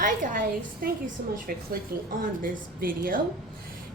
Hi guys, thank you so much for clicking on this video.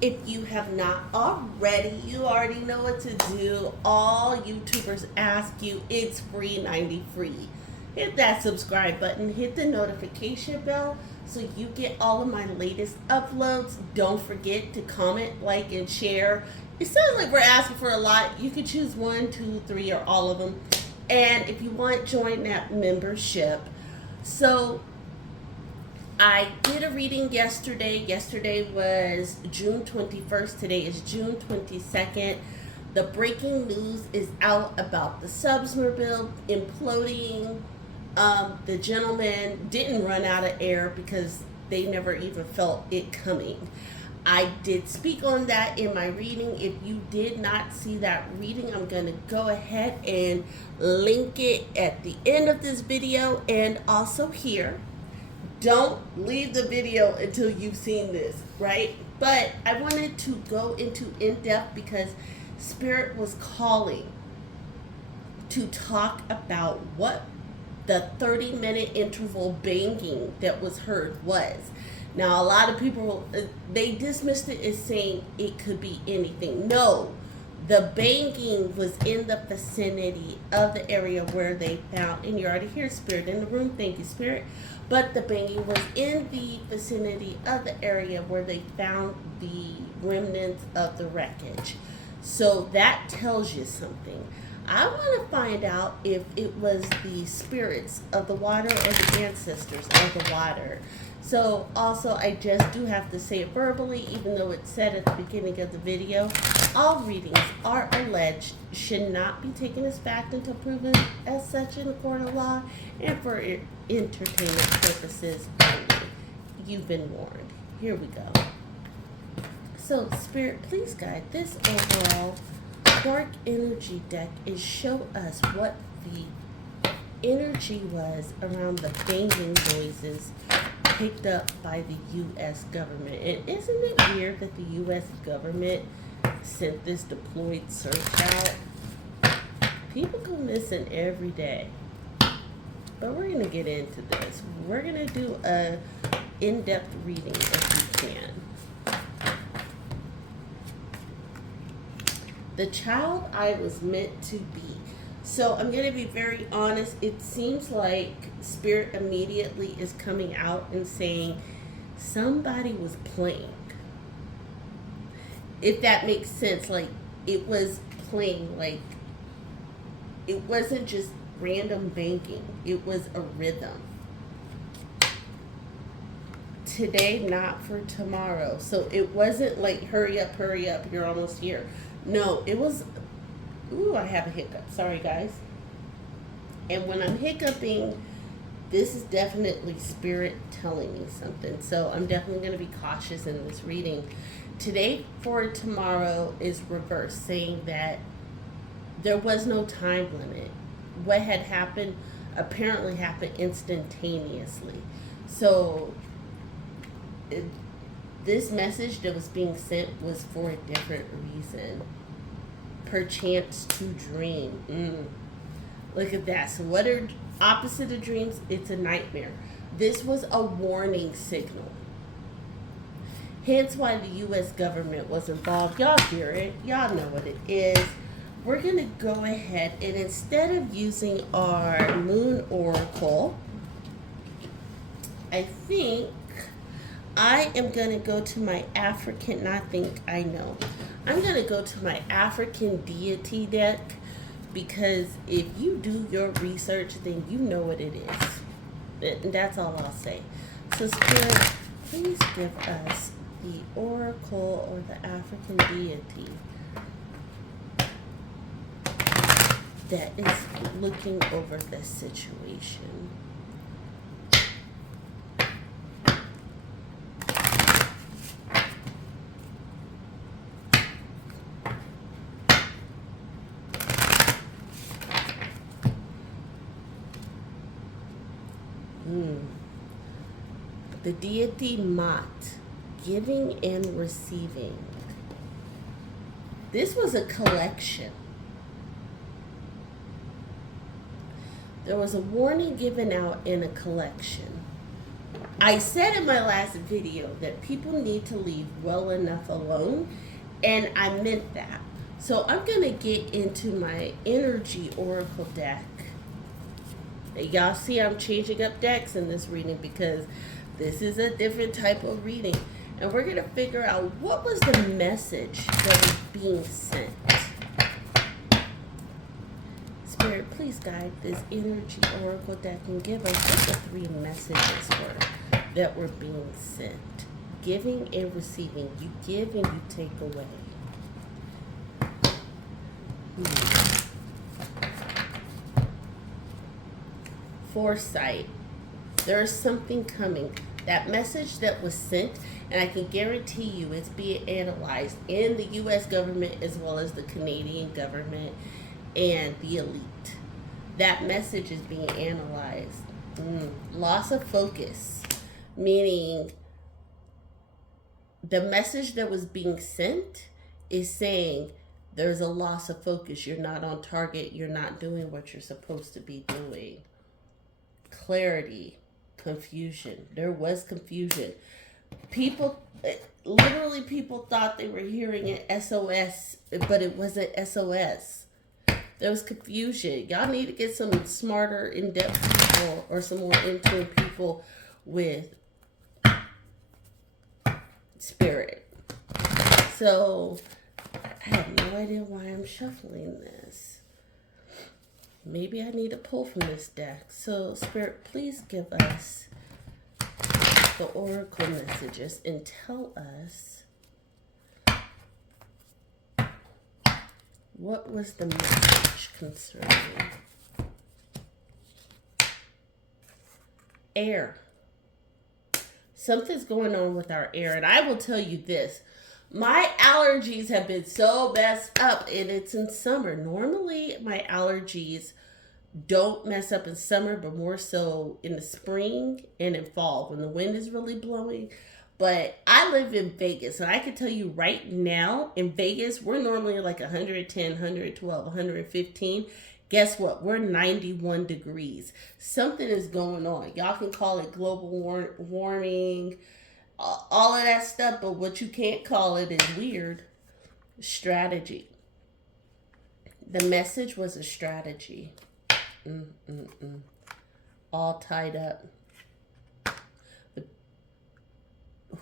If you have not already, you already know what to do. All YouTubers ask you, it's free, 90 free. Hit that subscribe button, hit the notification bell so you get all of my latest uploads. Don't forget to comment, like, and share. It sounds like we're asking for a lot. You could choose 1, 2, 3, or all of them. And if you want, join that membership. So I did a reading yesterday. Yesterday was June 21st. Today is June 22nd. The breaking news is out about the Subsmerville imploding. The gentleman didn't run out of air because they never even felt it coming. I did speak on that in my reading. If you did not see that reading, I'm going to go ahead and link it at the end of this video and also here. Don't leave the video until you've seen this, right? But I wanted to go into in-depth because Spirit was calling to talk about what the 30-minute interval banging that was heard was. Now, a lot of people, they dismissed it as saying it could be anything. No, the banging was in the vicinity of the area where they found, and you already hear Spirit in the room, thank you, Spirit. But the banging was in the vicinity of the area where they found the remnants of the wreckage. So that tells you something. I want to find out if it was the spirits of the water or the ancestors of the water. So also, I just do have to say it verbally, even though it's said at the beginning of the video. All readings are alleged, should not be taken as fact until proven as such in a court of law, and for entertainment purposes only. You've been warned. Here we go. So, Spirit, please guide this overall dark energy deck is show us what the energy was around the banging noises picked up by the U.S. government. And isn't it weird that the U.S. government sent this deployed search out? People go missing every day. But we're going to get into this. We're going to do a in-depth reading if we can. The child I was meant to be. So I'm going to be very honest. It seems like Spirit immediately is coming out and saying somebody was playing. If that makes sense, like it was playing, like it wasn't just random banking. It was a rhythm. Today, not for tomorrow. So it wasn't like hurry up, you're almost here. No, it was, ooh, I have a hiccup. Sorry, guys. And when I'm hiccuping, this is definitely Spirit telling me something. So I'm definitely going to be cautious in this reading. Today for tomorrow is reverse, saying that there was no time limit. What had happened apparently happened instantaneously. So this message that was being sent was for a different reason. Perchance to dream. Look at that. So what are opposite of dreams? It's a nightmare. This was a warning signal. Hence why the U.S. government was involved. Y'all hear it. Y'all know what it is. We're going to go ahead and instead of using our moon oracle, I think I am going to go to my African, I'm going to go to my African deity deck because if you do your research, then you know what it is. And that's all I'll say. So Spirit, please give us the oracle or the African deity that is looking over this situation. The deity Mat, giving and receiving. This was a collection. There was a warning given out in a collection. I said in my last video that people need to leave well enough alone, and I meant that. So I'm going to get into my energy oracle deck. Y'all see I'm changing up decks in this reading because this is a different type of reading. And we're going to figure out what was the message that was being sent. Spirit, please guide this energy oracle deck and give us what the 3 messages were that were being sent. Giving and receiving. You give and you take away. Foresight. There is something coming. That message that was sent, and I can guarantee you it's being analyzed in the U.S. government as well as the Canadian government and the elite. That message is being analyzed. Loss of focus, meaning the message that was being sent is saying there's a loss of focus. You're not on target. You're not doing what you're supposed to be doing. Clarity, confusion. There was confusion. Literally people thought they were hearing an SOS, but it wasn't SOS. There was confusion. Y'all need to get some smarter, in-depth people or some more in-tune people with spirit. So, I have no idea why I'm shuffling this. Maybe I need to pull from this deck. So, Spirit, please give us the oracle messages and tell us what was the message concerning air. Something's going on with our air, and I will tell you this. My allergies have been so messed up, and it's in summer. Normally, my allergies don't mess up in summer, but more so in the spring and in fall when the wind is really blowing. But I live in Vegas, and I can tell you right now, in Vegas, we're normally like 110, 112, 115. Guess what? We're 91 degrees. Something is going on. Y'all can call it global warming, all of that stuff, but what you can't call it is weird. Strategy. The message was a strategy. All tied up.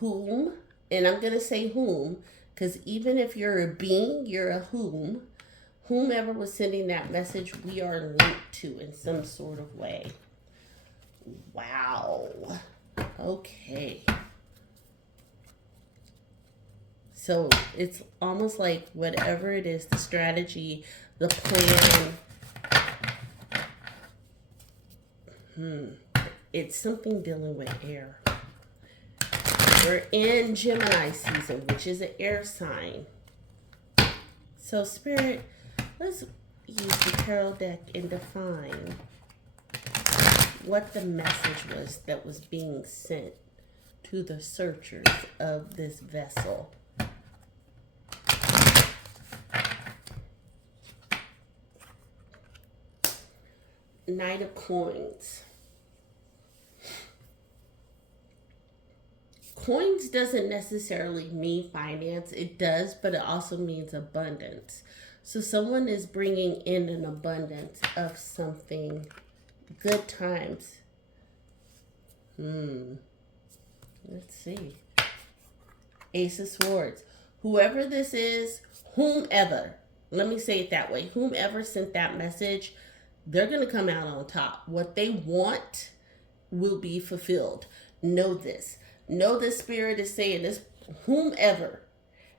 Whom, and I'm going to say whom, because even if you're a being, you're a whom. Whomever was sending that message, we are linked to in some sort of way. Wow. Okay. So it's almost like whatever it is, the strategy, the plan, it's something dealing with air. We're in Gemini season, which is an air sign. So, Spirit, let's use the tarot deck and define what the message was that was being sent to the searchers of this vessel. Knight of Coins. Coins doesn't necessarily mean finance. It does, but it also means abundance. So someone is bringing in an abundance of something. Good times. Let's see. Ace of Swords. Whoever this is, whomever, let me say it that way. Whomever sent that message, they're going to come out on top. What they want will be fulfilled. Know this. Know this. Spirit is saying this. Whomever,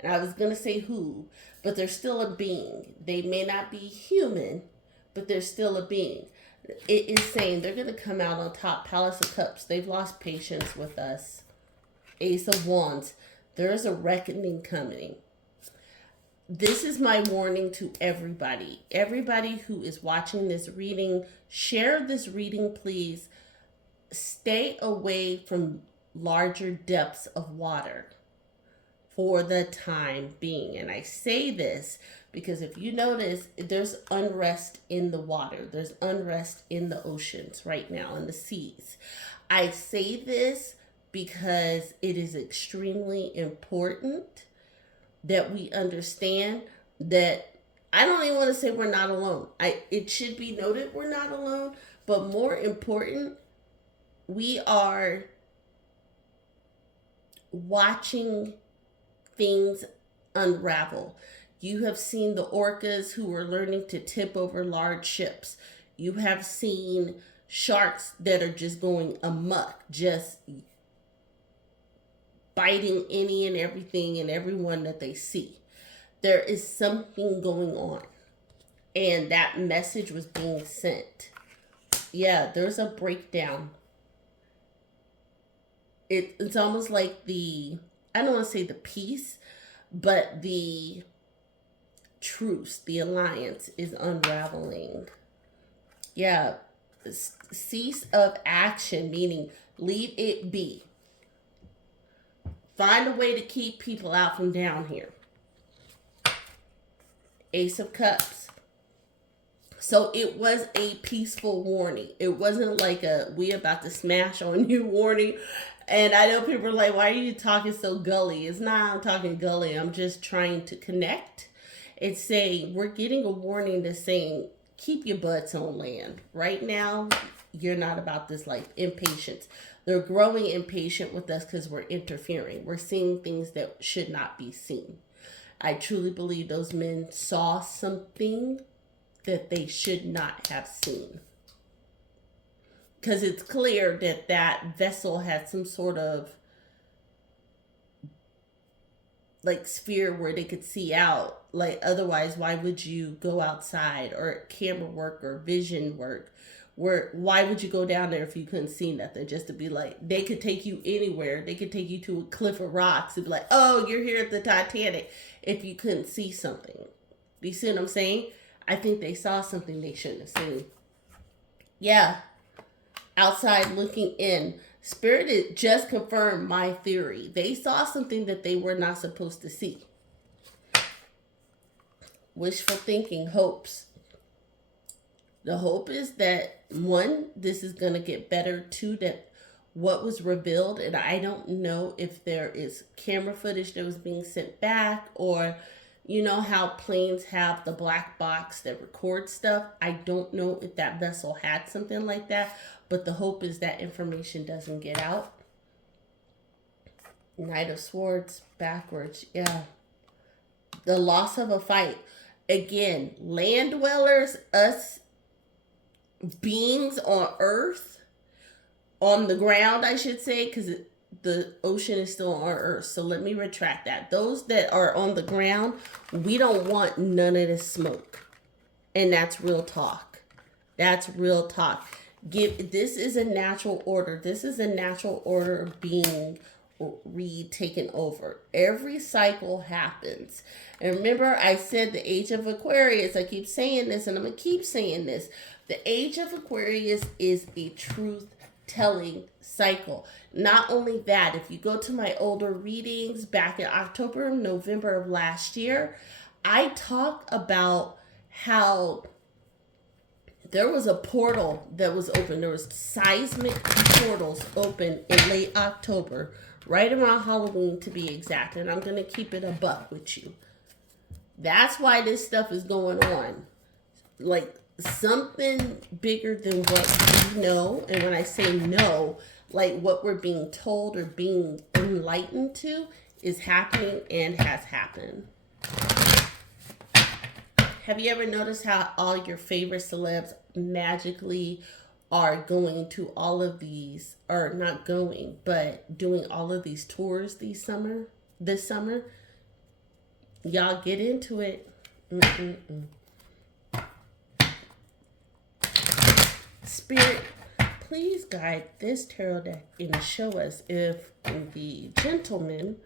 and I was going to say who, but they're still a being. They may not be human, but they're still a being. It is saying they're going to come out on top. Palace of Cups. They've lost patience with us. Ace of Wands. There is a reckoning coming. This is my warning to everybody. Everybody who is watching this reading, share this reading, please. Stay away from larger depths of water for the time being. And I say this because if you notice, there's unrest in the water. There's unrest in the oceans right now, in the seas. I say this because it is extremely important that we understand that I don't even want to say we're not alone. It should be noted we're not alone, but more important, we are watching things unravel. You have seen the orcas who are learning to tip over large ships. You have seen sharks that are just going amok, just biting any and everything and everyone that they see. There is something going on. And that message was being sent. Yeah, there's a breakdown. It's almost like I don't want to say the peace, but the truce, the alliance is unraveling. Yeah, cease of action, meaning leave it be. Find a way to keep people out from down here. Ace of Cups. So it was a peaceful warning. It wasn't like we about to smash on you warning. And I know people are like, why are you talking so gully? It's not I'm talking gully. I'm just trying to connect. It's saying we're getting a warning that's saying keep your butts on land. Right now, you're not about this life. Impatience. They're growing impatient with us because we're interfering. We're seeing things that should not be seen. I truly believe those men saw something that they should not have seen. Because it's clear that that vessel had some sort of like sphere where they could see out. Like otherwise, why would you go outside or camera work or vision work? Why would you go down there if you couldn't see nothing? Just to be like, they could take you anywhere. They could take you to a cliff of rocks and be like, oh, you're here at the Titanic, if you couldn't see something. Do you see what I'm saying? I think they saw something they shouldn't have seen. Yeah. Outside looking in. Spirit just confirmed my theory. They saw something that they were not supposed to see. Wishful thinking, hopes. The hope is that, one, this is going to get better. Two, that what was revealed, and I don't know if there is camera footage that was being sent back, or you know how planes have the black box that records stuff. I don't know if that vessel had something like that, but the hope is that information doesn't get out. Knight of Swords backwards. Yeah. The loss of a fight. Again, land dwellers, us beings on earth, on the ground, I should say, because the ocean is still on earth. So let me retract that. Those that are on the ground, we don't want none of this smoke. And that's real talk. That's real talk. This is a natural order. This is a natural order being taken over. Every cycle happens. And remember, I said the age of Aquarius. I keep saying this, and I'm going to keep saying this. The age of Aquarius is a truth-telling cycle. Not only that, if you go to my older readings back in October and November of last year, I talk about how there was a portal that was open. There was seismic portals open in late October, right around Halloween to be exact. And I'm going to keep it a buck with you. That's why this stuff is going on. Like something bigger than what we know. And when I say no, like what we're being told or being enlightened to is happening and has happened. Have you ever noticed how all your favorite celebs magically are going to all of these, or not going, but doing all of these tours this summer? Y'all get into it. Spirit, please guide this tarot deck and show us if the gentleman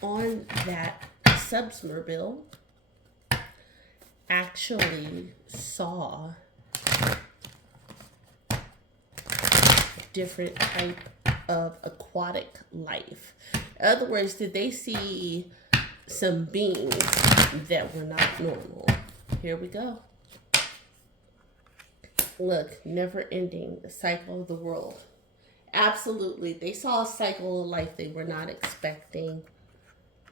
on that submersible actually saw different type of aquatic life. In other words, did they see some beings that were not normal? Here we go. Look, never ending, the cycle of the world. Absolutely. They saw a cycle of life they were not expecting.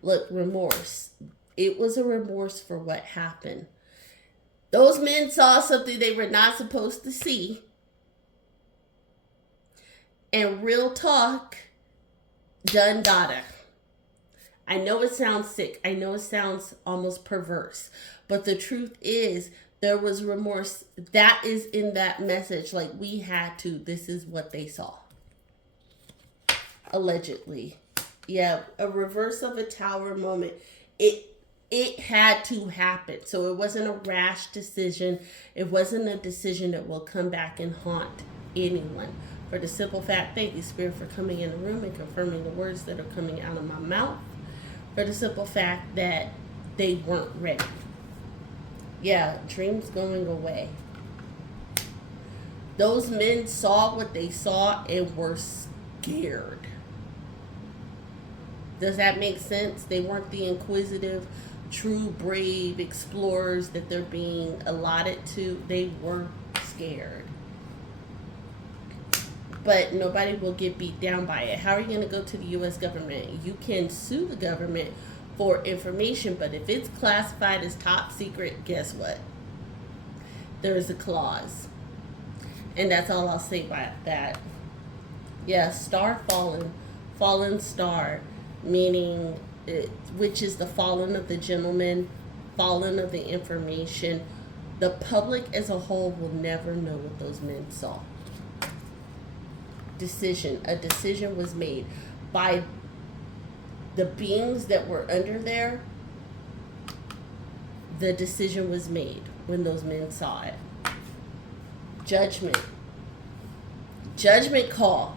Look, remorse. It was a remorse for what happened. Those men saw something they were not supposed to see. And real talk, done data. I know it sounds sick. I know it sounds almost perverse. But the truth is, there was remorse. That is in that message. Like, we had to. This is what they saw. Allegedly. Yeah, a reverse of a tower moment. It had to happen. So it wasn't a rash decision. It wasn't a decision that will come back and haunt anyone. For the simple fact, thank you, Spirit, for coming in the room and confirming the words that are coming out of my mouth. For the simple fact that they weren't ready. Yeah, dreams going away. Those men saw what they saw and were scared. Does that make sense? They weren't the inquisitive, true, brave explorers that they're being allotted to. They were scared. But nobody will get beat down by it. How are you going to go to the U.S. government? You can sue the government for information, but if it's classified as top secret, guess what? There's a clause. And that's all I'll say about that. Yeah, star fallen, fallen star, meaning which is the fallen of the gentleman, fallen of the information. The public as a whole will never know what those men saw. A decision was made by the beings that were under there. The decision was made when those men saw it. Judgment call.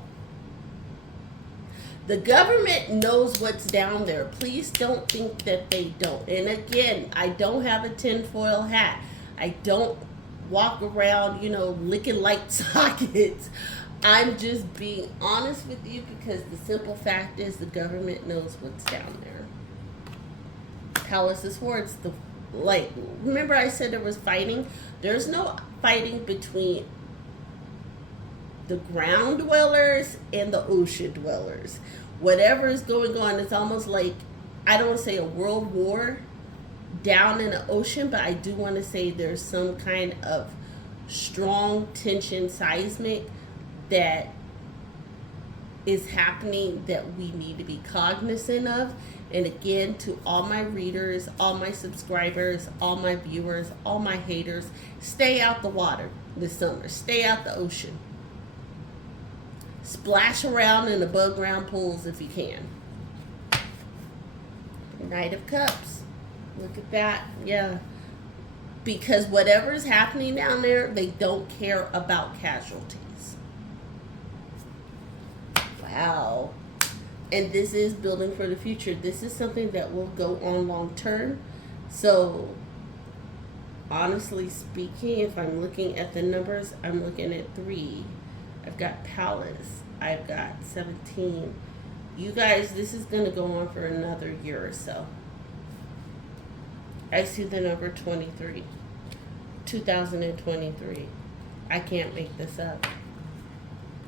The government knows what's down there. Please don't think that they don't. And again, I don't have a tinfoil hat. I don't walk around, licking light sockets. I'm just being honest with you because the simple fact is the government knows what's down there. Palace of Swords, remember I said there was fighting? There's no fighting between the ground dwellers and the ocean dwellers. Whatever is going on, it's almost like, I don't want to say a world war down in the ocean, but I do want to say there's some kind of strong tension seismic that is happening that we need to be cognizant of. And again, to all my readers, all my subscribers, all my viewers, all my haters, stay out the water this summer. Stay out the ocean. Splash around in above ground pools if you can. Knight of Cups. Look at that. Yeah. Because whatever is happening down there, they don't care about casualties. Wow. And this is building for the future. This is something that will go on long term. So, honestly speaking, if I'm looking at the numbers, I'm looking at 3. I've got Palace. I've got 17. You guys, this is going to go on for another year or so. I see the number 23. 2023. I can't make this up.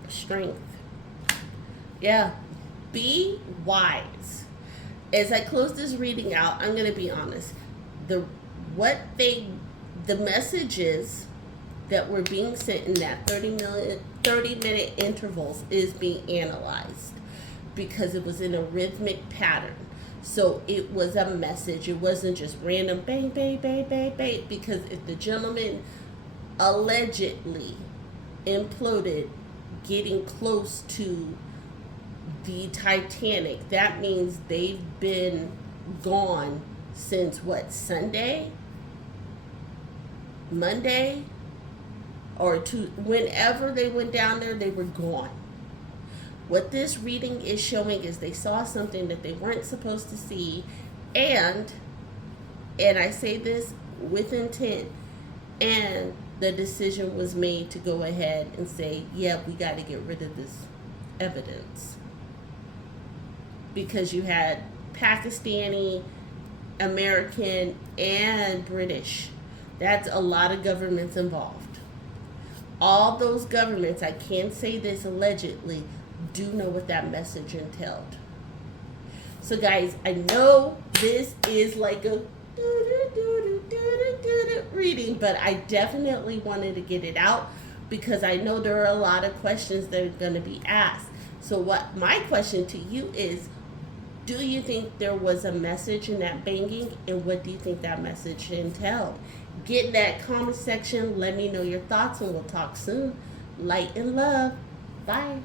Strength. Yeah. Be wise. As I close this reading out, I'm going to be honest. The messages that were being sent in that 30-minute intervals is being analyzed because it was in a rhythmic pattern. So it was a message. It wasn't just random bang, bang, bang, bang, bang. Because if the gentleman allegedly imploded getting close to the Titanic, that means they've been gone since what, Sunday? Monday? Or whenever they went down there, they were gone. What this reading is showing is they saw something that they weren't supposed to see, and I say this with intent, and the decision was made to go ahead and say, yeah, we got to get rid of this evidence. Because you had Pakistani, American, and British. That's a lot of governments involved. All those governments, I can't say this allegedly, do know what that message entailed. So guys, I know this is like a reading, but I definitely wanted to get it out because I know there are a lot of questions that are going to be asked. So what my question to you is, do you think there was a message in that banging, and what do you think that message entailed? Get in that comment section, let me know your thoughts, and we'll talk soon. Light and love. Bye.